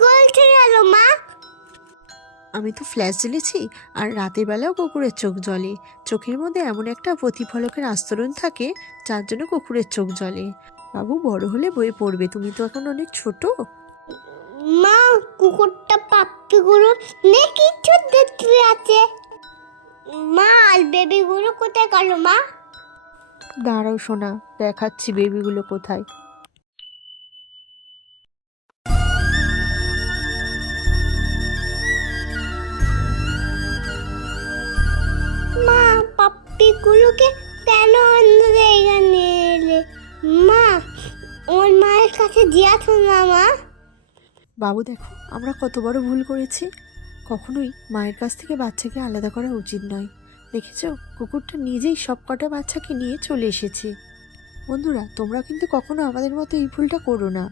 গলতে গেল মা। আমি তো ফ্ল্যাশ জ্বেলেছি, আর রাতের বেলাও কুকুরের চোখ জ্বলে। চোখের মধ্যে এমন একটা প্রতিফলকের আস্তরণ থাকে যার জন্য কুকুরের চোখ জ্বলে। বাবু বড় হলে বই পড়বে, তুমি তো এখন অনেক ছোট। মা, কুকুরটা পাপ্পিগুলো নে কিছু দেখতে আছে। মা, আর বেবিগুলো কোথায় গেল মা? দাঁড়াও সোনা, দেখাচ্ছি বেবিগুলো কোথায়। মা, পাপ্পিগুলোকে কেন আনলে এখানে এলে? মা, ওর মায়ের কাছে দিয়াছো না মা? বাবু দেখো, আমরা কত বড় ভুল করেছি। কখনোই মায়ের কাছ থেকে বাচ্চাকে আলাদা করা উচিত নয়। দেখেছো, কুকুরটা নিজেই সব কটা বাচ্চাকে নিয়ে চলে এসেছে। বন্ধুরা, তোমরা কিন্তু কখনো আমাদের মতো এই ভুলটা করো না।